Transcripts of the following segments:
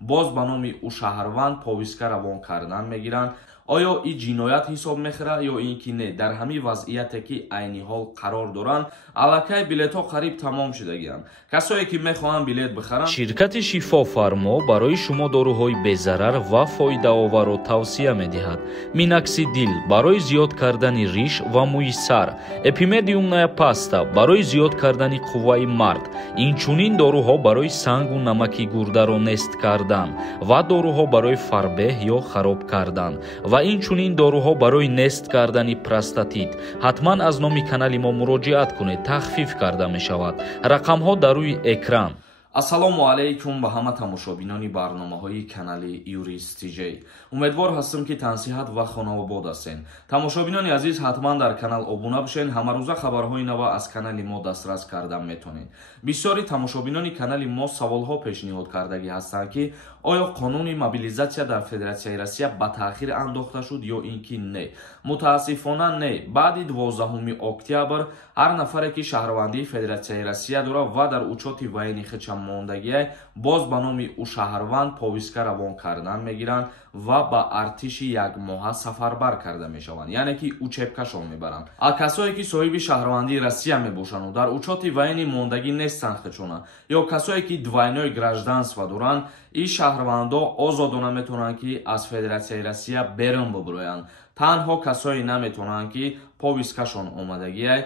باز به نام او شهروند پاویسکا روان کردن میگیرند. آیا این جنایت حساب میخوره یا اینکه نه؟ در همین وضعیتی که عینی حال قرار دارن الکی بلیط ها قریب تمام شدگیان. کسایی که میخوان بلیط بخرن شرکت شفا فارما برای شما داروهای بی‌ضرر و فایده آور را توصیه میدهد. میناکسیدیل برای زیاد کردن ریش و موی سر، اپیمدیوم پاستا برای زیاد کردن قوه مرد، اینچنین داروها برای سنگ و نمک گرده را نست کردن و داروها برای فربه یا خراب کردن و اینچنین داروها برای نست کردن پروستاتیت. حتما از نام کانال ما مراجعت کنید، تخفیف کرده می شود. رقم ها در روی اکران. ассалому алайкум ба ҳама тамошобинони барномаҳои канали Юрист Тиҷей. умедвор ҳастам ки тансиҳат ва хонавобод ҳастен. тамошобинони азиз, ҳатман дар канал обуна бишен. ҳамарӯза хабарҳои нава аз канали мо дастрас карда метонед. бисёри тамошобинони канали мо саволҳо пешниҳод кардагӣ ҳастанд ки оё қонуни мобилизатсия дар Федератсияи Россия ба таъхир андохта шуд ё ин ки не. мутаассифона не. баъди 12 октябр ҳар нафаре ки шаҳрвандии Федератсияи Россия дорад ва дар учоти вайни хичам мондагиай боз ба номи ӯ шаҳрванд повиска равон кардан мегиранд ва ба артиши якмоҳа сафарбар карда мешаванд, яъне ки учебкашон мебаранд. касое ки соҳиби шаҳрвандии Россия мебошанд дар учоти вайни мондагӣ нестанд хичона ё касое ки двойное гражданство доранд, ин шаҳрвандо озодона метавонанд ки аз Федератсияи Россия берун бибироянд. танҳо касое наметавонанд ки повискашон омадагиай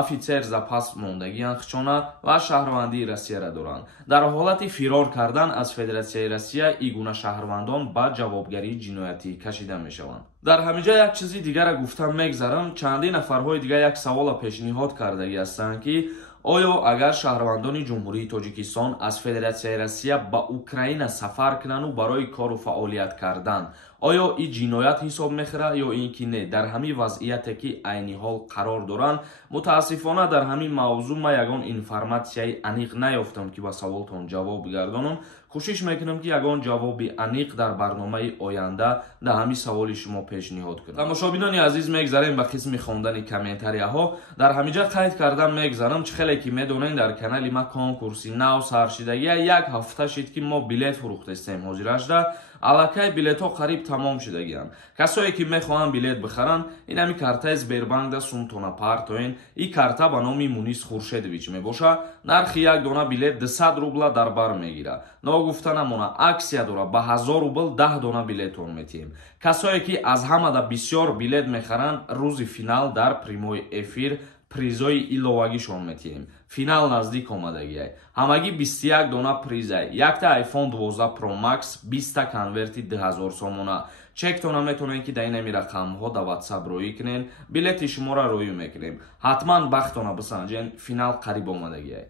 офитсер запас мондагиян хичона ва шаҳрвандии Россияра доранд. дар ҳолати фирор кардан аз Федератсияи Россия ин гуна шаҳрвандон ба ҷавобгарии ҷиноятӣ кашида мешаванд. дар ҳаминҷа як чизи дигара гуфта мегзарам. чандин нафарҳои дигар як савола пешниҳод кардагӣ ҳастанд ки оё агар шаҳрвандони ҷумҳурии Тоҷикистон аз Федератсияи Россия ба Украина сафар кунанд барои кору фаъолият кардан, оё ин ҷиноят ҳисоб мехӯра ё ин ки не? дар ҳамин вазъияте ки айни ҳол қарор доранд, мутаассифона дар ҳамин мавзӯъ ман ягон информатсияи аниқ наёфтам ки ба саволтон ҷавоб бигардонам. кӯшиш мекунам ки ягон ҷавоби аниқ дар барномаи оянда дар ҳамин саволи шумо пешниҳод кунам. тамошобинони азиз, мегзарем ба қисми хондани комментарияҳо. дар ҳаминҷа қайд карда мегзарам, чӣ хеле ки медонем дар канали ма конкурси нав сар шидагия як ҳафта шид ки мо билет фурӯхтестем ҳозиражда. алакай билетҳо қариб тамом шудагианд. касое ки мехоҳанд билет бихаранд, ин ҳами картаи Сбербанк да сумтона партоен. ин карта ба номи Мунис Хуршедович мебоша. нархи як дона билет 200 рубла дар бар мегира. ногуфта намона аксия дора, ба 1000 рубл 10 дона билетон метиҳем. касое ки аз ҳамада бисёр билет мехаранд, рӯзи финал дар прямой эфир призои иловагишон метиҳем. финал наздик омадагиай. ҳамагӣ 21 дона призай. якта iPhone 12 Pro Max, 20 конверти 2000 сомона. чектона метонед ки дар ин ҳами рақамҳо дар WhatsApp роӣ кунед. билети шуморо роӣ мекунем. ҳатман бахтона бисанҷен. финал қариб омадагиай.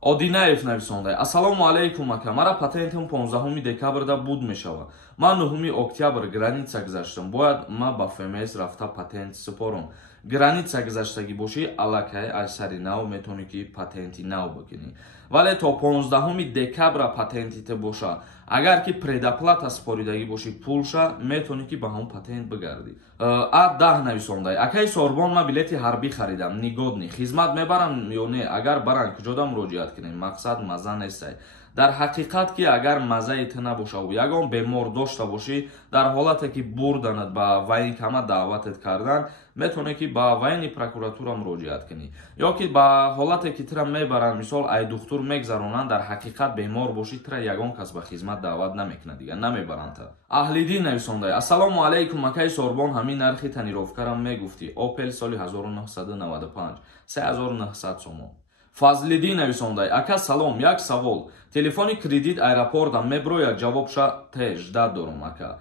одинаев нависондай: ассалому алайкум ака, мара патентам 15 декабрда буд мешава. ман 9 октябр граница гузаштам. бояд ма ба ФМС рафта патент супорам. граница гузаштагӣ бошӣ, аллакай аз сари нав метавонӣ ки патенти нав бикунӣ. вале то 15 декабра патентите боша. агар ки предоплата споридагӣ бошӣ пулша, метавонӣ ки ба ҳамон патент бигардӣ. А10 нависондай: акаи Сорбон, ма билети ҳарбӣ харидам. нигодни хизмат мебарам ё не? агар баранд куҷода муроҷиат кунем? мақсад маза нестай. дар ҳақиқат ки агар мазаите набошаву ягон бемор дошта бошӣ, дар ҳолате ки бурданат ба военкома даъватет кардан, метавонӣ ки ба военни прокуратура муроҷиат кунӣ. ё ки ба ҳолате ки тира мебаранд, мисол ай духтур мегзаронанд, дар ҳақиқат бемор бошӣ, тира ягон кас ба хизмат даъват намекунад дига, намебаранд. аҳлиддин нависондай: ассалому алайкум акаи Сорбон, ҳамин нархи танировкарам мегуфтӣ. Opel соли 1995 3900 сомон. Фазлиддин нависондай: ака салом, як савол. телефони кредит аэропортам меброяд? ҷавобша те ждат дорам ака.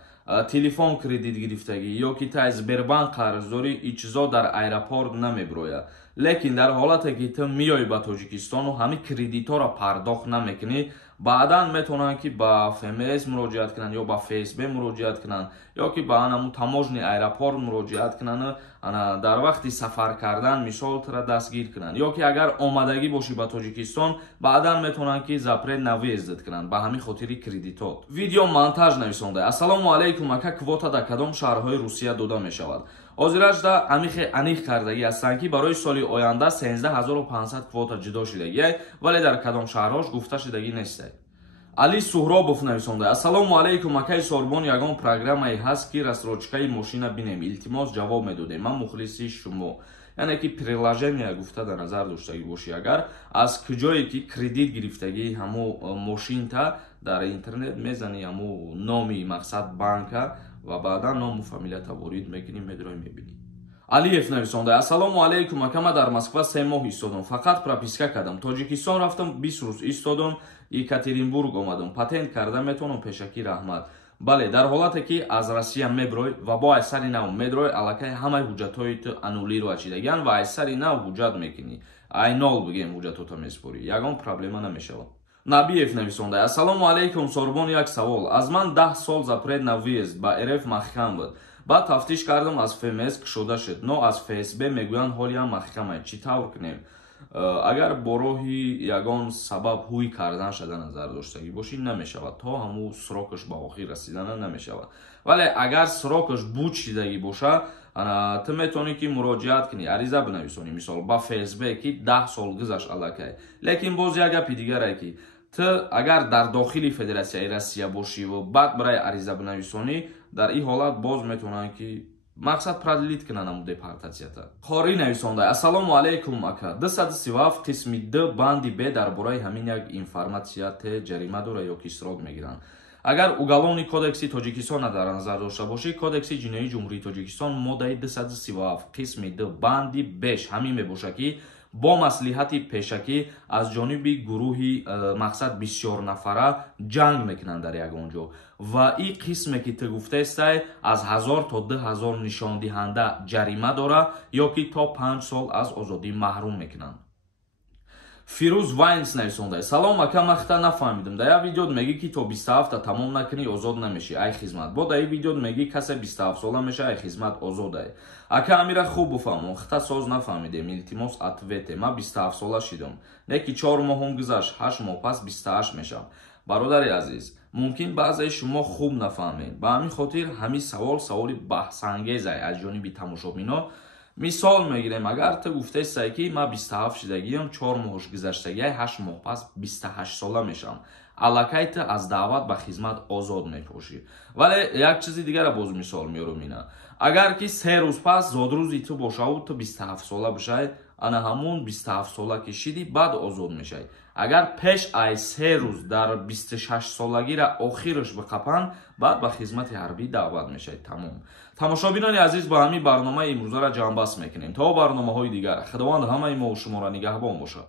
телефон кредит гирифтагӣ ё ки та Сбербанк қарз дорӣ, ин чизо дар аэропорт намеброяд. лекин дар ҳолате ки ту миёй ба Тоҷикистону ҳамин кредитҳоро пардохт намекунӣ, баъдан метавонанд ки ба ФМС муроҷиат кунанд ё ба ФСБ муроҷиат кунанд ё ки ба ҳамун таможни аэропорт муроҷиат кунанд. дар вақти сафар кардан мисол тира дастгир кунанд ё ки агар омадагӣ бошӣ ба Тоҷикистон, баъдан метавонанд ки запрет навиздат кунанд ба ҳамин хотири кредитот. видео монтаж нависондай: ассалому алайкум ака, квота дар кадом шаҳрҳои Русия дода мешавад? ҳозиражда амихе аниқ кардагӣ ҳастанд ки барои соли оянда 13500 квота ҷудо шудагиай, вале дар кадом шаҳрҳош гуфта шудагӣ нестай. али суҳробов нависонда: ассалому алайкум, акай Сорбон ягон программае ҳаст ки рассрочкаи мошина бинем, илтимос ҷавоб медодем, ман мухлиси шумо. яъне ки приложение гуфта дар назар доштагӣ бошӣ, агар аз куҷое ки кредит гирифтагии ҳамо мошинта дар интернет мезани ҳамо номи мақсад банка ва баъдан ному фамилията ворид мекунӣ, медрои мебинӣ. алиев нависонда: ассалому алайкум, ака ман дар Москва 3 моҳ истодам, фақат прописка кардам, тоҷикистон рафтам 20 рӯз истодам, екатеринбург омадам, патент карда метавонам, пешакӣ раҳмат. бале, дар ҳолате ки аз Россия меброи ва бо айсари нав медрои, аллакай ҳамаи ҳуҷҷатҳои ту аннулиро ачидагиан ва айсари нав ҳуҷҷат мекунӣ, айнол бигем ҳуҷҷатота меспорӣ, ягон проблема намешавад. набиев нависонда: ассалому алайкум Сорбон, як савол. аз ман 10 сол запрет на въезд ба РФ маҳкам буд. баъд тафтиш кардам, аз ФМС кушода шуд, но аз ФСБ мегӯянд ҳолиам маҳкамае, чӣ тавр кунем? агар бо роҳи ягон сабаб ҳуй кардан шуда назар доштагӣ бошӣ, намешавад, то ҳамун срокаш ба охир расидана намешавад. вале агар срокаш буд шидагӣ боша, ту метавонӣ ки муроҷиат кунӣ, ариза бинависонӣ, мисол ба ФСБ ки 10 сол гузашт аллакай. лекин боз як гапи дигаре ки ту агар дар дохили Федератсияи Россия бошӣ ва баъд барои ариза бинависонӣ, дар ин ҳолат боз метавонанд ки мақсад продлит кунанд ҳамун депортатсията. Хори нависонда: ассалому алайкум ака, 237 қисми Д банди Б дар бораи ҳамин як информатсия Т ҷарима дора ё ки срок мегиранд. агар уголовни кодекси Тоҷикистон дар назар дошта бошӣ, кодекси ҷиноии ҷумҳурии Тоҷикистон моддаи 237 қисми Д банди Бш ҳамин мебошад ки бо маслиҳати пешакӣ аз ҷониби гурӯҳи мақсад бисёрнафара ҷанг мекунанд дар ягон ҷо ва ин қисме ки ту гуфтаестай аз 1000 то 2000 нишондиҳанда ҷарима дора ё ки то 5 сол аз озодӣ маҳрум мекунанд. фирӯз вайнс нависонда: салом ака, ман хата нафаҳмидам, дар як видеод мегӣ ки то 27 тамом накунӣ озод намешӣ, ай хизмат. бо дар ин видеод мегӣ касе 27 сола меша, ай хизмат, озод ай. ака амира хуб бифаҳмон, хата соз нафаҳмидем, илтимос ответе. ман 27 сола шидам, не ки 4 моҳам гузашт, 8 моҳ, пас 28 мешам. бародари азиз, мумкин баъзаи шумо хуб нафаҳмед, ба ҳамин хотир ҳамин саволи баҳсангез ай аз ҷониби тамошобино. мисол мегирем, агар ту гуфтаестай ки ман 27 шидагиам, 4 моҳш гузаштаги, 8 моҳ, пас 28 сола мешам, аллакай ту аз даъват ба хизмат озод мебошӣ. вале як чизи дигаре боз мисол меорам ина, агар ки 3 рӯз пас зодрӯзи ту бошаву ту 27 сола бошай, ана ҳамун 27 сола ки шидӣ, баъд озод мешай. агар пеш ай 3 рӯз дар 26 солагира охираш биқапанд, баъд ба хизмати ҳарбӣ даъват мешай. тамом. тамошобинони азиз, ба ҳамин барномаи имрӯзара ҷамъбаст мекунем. то барномаҳои дигар, худованд ҳамаи мо шуморо нигаҳбон бошад.